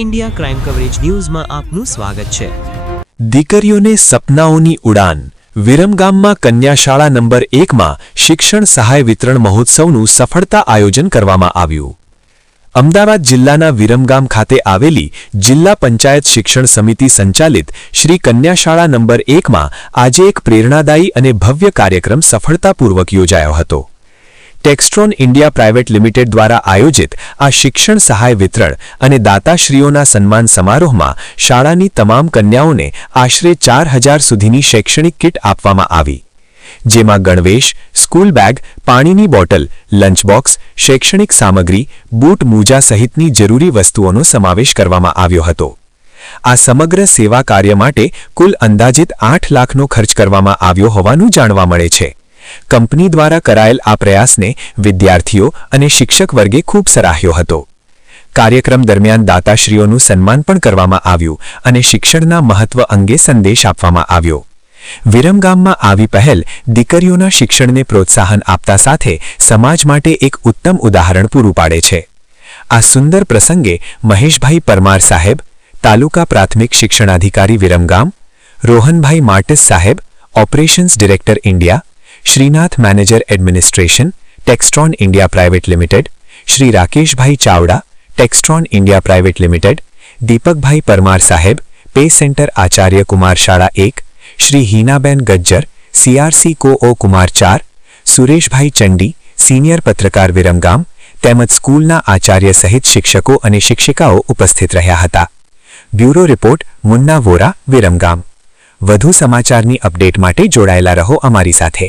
India crime coverage ન્યૂઝમાં આપનું સ્વાગત છે। દીકરીઓને સપનાઓની ઉડાન વિરમગામમાં કન્યાશાળા નંબર 1માં શિક્ષણ સહાય વિતરણ મહોત્સવનું સફળતા આયોજન કરવામાં આવ્યું। અમદાવાદ જિલ્લાના વિરમગામ ખાતે આવેલી જિલ્લા પંચાયત શિક્ષણ સમિતિ સંચાલિત શ્રી કન્યાશાળા નંબર 1માં આજે એક પ્રેરણાદાયી અને ભવ્ય કાર્યક્રમ સફળતાપૂર્વક યોજાયો હતો। ટેક્સ્ટ્રોન ઇન્ડિયા પ્રાઇવેટ લિમિટેડ દ્વારા આયોજિત આ શિક્ષણ સહાય વિતરણ અને દાતાશ્રીઓના સન્માન સમારોહમાં શાળાની તમામ કન્યાઓને આશરે 4000 સુધીની શૈક્ષણિક કિટ આપવામાં આવી, જેમાં ગણવેશ, સ્કૂલ બેગ, પાણીની બોટલ, લંચ બોક્સ, શૈક્ષણિક સામગ્રી, બૂટ મોજા સહિતની જરૂરી વસ્તુઓનો સમાવેશ કરવામાં આવ્યો હતો। આ સમગ્ર સેવા કાર્ય માટે કુલ અંદાજિત 8 લાખનો ખર્ચ કરવામાં આવ્યો હોવાનું જાણવા મળે છે। કંપની દ્વારા કરાયેલ આ પ્રયાસને વિદ્યાર્થીઓ અને શિક્ષક વર્ગે ખૂબ સરાહ્યો હતો। કાર્યક્રમ દરમિયાન દાતાશ્રીઓનું સન્માન પણ કરવામાં આવ્યું અને શિક્ષણના મહત્વ અંગે સંદેશ આપવામાં આવ્યો। વિરમગામમાં આવી પહેલ દીકરીઓના શિક્ષણને પ્રોત્સાહન આપતા સાથે સમાજ માટે એક ઉત્તમ ઉદાહરણ પૂરું પાડે છે। આ સુંદર પ્રસંગે મહેશભાઈ પરમાર સાહેબ, તાલુકા પ્રાથમિક શિક્ષણાધિકારી વિરમગામ, રોહનભાઈ માર્ટસ સાહેબ, operations director India, Shrinath manager administration Textron India private limited, Shri Rakeshbhai Chavda Textron India private limited, Deepakbhai Parmar साहेब पे सेंटर आचार्य कुमार शाळा 1, श्री हीनाबेन गज्जर सीआरसी को ओ कुमार 4, सुरेशभाई चंडी सीनियर पत्रकार विरमगाम તેમજ સ્કૂલના આચાર્ય સહિત શિક્ષકો અને શિક્ષિકાઓ ઉપસ્થિત રહ્યા હતા। Bureau report Munna Vora, Viramgam. વધુ સમાચારની અપડેટ માટે જોડાયેલા રહો અમારી સાથે।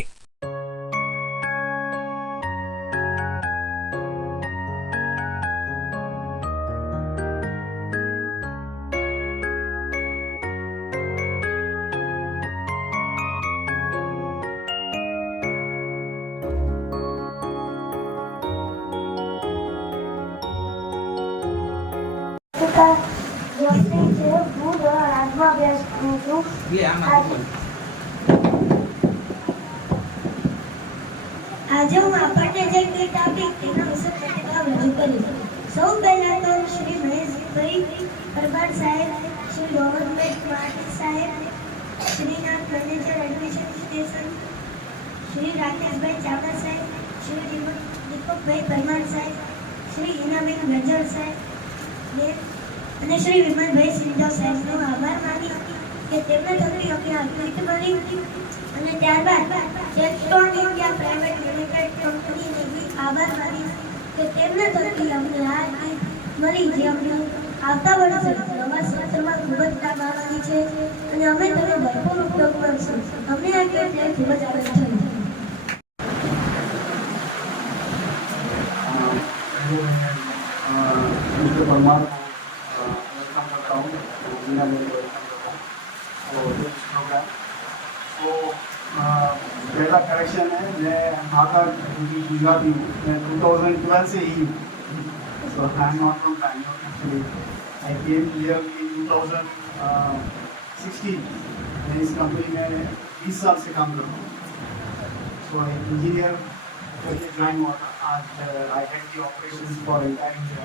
આજે હું આપણને જે ગીત આપી તેના વિશે પ્રતિભાવ રજૂ કરીશ। સૌ પહેલા તો શ્રી મહેશભાઈ પરમાર સાહેબ, શ્રી રોહનભાઈ માર્ટસ સાહેબ, શ્રીનાથ મેનેજર એડમિનિસ્ટ્રેશન, શ્રી રાકેશભાઈ ચાવડા સાહેબ, શ્રી દીપકભાઈ પરમાર સાહેબ, શ્રી હિનાબેન ગજ્જર સાહેબ અને શ્રી વિમલભાઈ સિંધવ સાહેબનો આભાર માની કે તેમના થકી અમને આ ગીત મળી અને ત્યારબાદ ટેક્સ્ટ્રોન ઇન્ડિયા પ્રાઇવેટ લિમિટેડ કંપનીને બી આભાર માની કે તેમના થકી અમને આ ગીત મળી જે અમને આવતા વર્ષે નવા સત્રમાં ખૂબ જ કામ આવવાની છે અને અમે તેનો ભરપૂર ઉપયોગ કરીશું। અમને આ ગીત ખૂબ જ આનંદ થયો। पहला करेक्शन है, मैं आता गुजराती हूँ, मैं 2012 से ही हूँ, so I am not from Bangalore actually. I came here in 2016 मैं इस कंपनी में 20 साल से काम कर रहा हूँ। So इंजीनियर करके ज्वाइन हुआ था। आज I head the operations for entire India।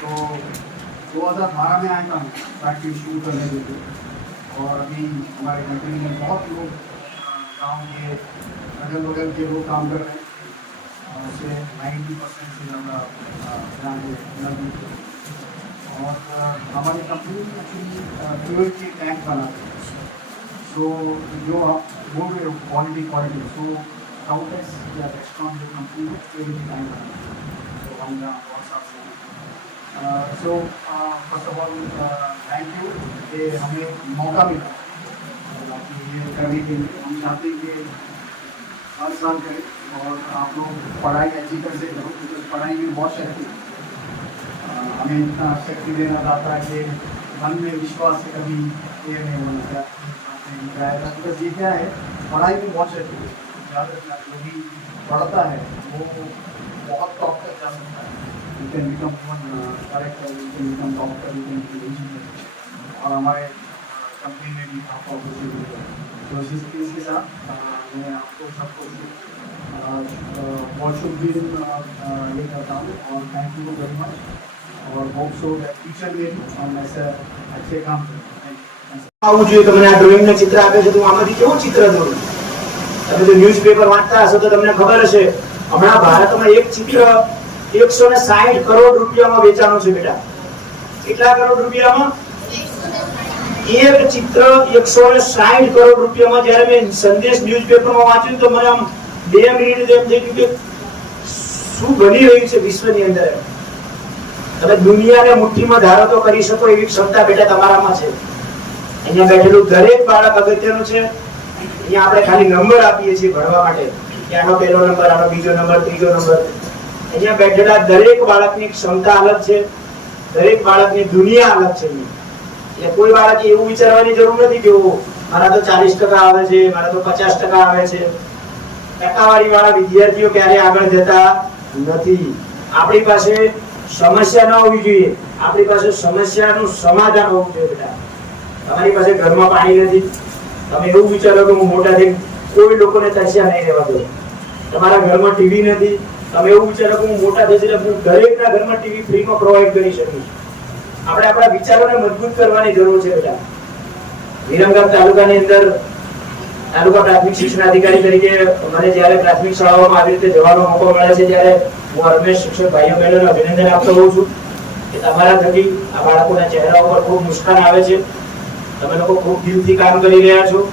तो 2012 में आया था फैक्ट्री शुरू करने के लिए और अभी हमारे कंपनी में बहुत लोग गाँव के अगल बगल के लोग काम कर रहे हैं। उससे 90% से ज़्यादा ध्यान दें। और हमारी कंपनी एक्चुअली फ्यूल के टैंक बनाते हैं। सो जो आप बोल रहे हो क्वालिटी सो काउंटेक्स या टेक्स्ट्रॉन जो कंपनी है फ्यूल के टैंक बनाते हैं। तो हम यहाँ बहुत साथ so first of all thank you कि हमें मौका मिला ये करने के लिए। हम चाहते हैं कि हर साल करें और आप लोग पढ़ाई अच्छी तरह से करो क्योंकि पढ़ाई में बहुत शक्ति है। हमें इतना शक्ति देना चाहता है कि मन में विश्वास से कभी ये नहीं होना चाहिए। बिकॉज ये क्या है, पढ़ाई में बहुत शक्ति है। याद रखना जो भी पढ़ता है वो बहुत टॉप तक जा सकता है। You can become character, you can become doctor, you can become engineer. और हमारे कंपनी में भी आपको अपॉर्चुनिटी है। तो इसके साथ मैं आपको सबको बहुत शुभ दिन ये करता हूँ और थैंक यू वेरी मच और होप सो टीचर में हम ऐसे अच्छे काम करें. આવું જોઈએ તમને આ ડ્રોઈંગ ને ચિત્ર આપે છે તો હું આમાંથી કેવું ચિત્ર દોરું તમે જો ન્યૂઝપેપર વાંચતા હશો તો તમને ખબર હશે હમણાં ભારતમાં એક ચિત્ર 160 કરોડ રૂપિયામાં વેચાણું છે બેટા કેટલા કરોડ રૂપિયામાં એક ચિત્ર 160 કરોડ રૂપિયામાં જ્યારે મેં સંદેશ ન્યૂઝપેપરમાં વાંચ્યું તો મને આમ 2 મિનિટ એમ થઈ ગયું કે શું બની રહ્યું છે વિશ્વની અંદર તમે દુનિયાને મુઠ્ઠીમાં ધારો તો કરી શકો એવી ક્ષમતા બેટા તમારામાં છે અહીંયા બેઠેલું દરેક બાળક અગત્યનું છે અહીંયા આપણે ખાલી નંબર આપીએ છીએ ભણવા માટે કે આનો પહેલો નંબર આનો બીજો નંબર ત્રીજો નંબર અહીંયા બેઠેલા દરેક બાળકની ક્ષમતા અલગ છે દરેક બાળકની દુનિયા અલગ છે એટલે કોઈ બાળકે એવું વિચારવાની જરૂર નથી કે મારા તો 40% આવે છે મારા તો 50% આવે છે ટકાવારી વાળા વિદ્યાર્થીઓ ક્યારે આગળ જતા નથી આપણી પાસે સમસ્યા ન હોવી જોઈએ આપણી પાસે સમસ્યાનું સમાધાન હોવું જોઈએ બેટા તમારી પાસે ઘરમાં પાણી નથી તમે એવું વિચારો કે હું મોટા થઈને કોઈ લોકોને તરસ્યા નહીં રહેવા દઉં તમારા ઘરમાં ટીવી નથી તમે એવું વિચારો કે હું મોટા થઈશ એટલે હું દરેકના ઘરમાં ટીવી ફ્રીમાં પ્રોવાઈડ કરી શકીશ આપણે આપણા વિચારોને મજબૂત કરવાની જરૂર છે બેટા વિરમગામ તાલુકાની અંદર તાલુકા પ્રાથમિક શિક્ષણ અધિકારી તરીકે મને જ્યારે પ્રાથમિક શાળાઓમાં આવી રીતે જવાનો મોકો મળે છે ત્યારે હું હંમેશ શિક્ષક ભાઈઓ બહેનોને અભિનંદન આપતો હોઉં છું કે તમારા થકી આ બાળકોના ચહેરા ઉપર ખૂબ મુસ્કાન આવે છે તમે લોકો ખૂબ દિલથી કામ કરી રહ્યા છો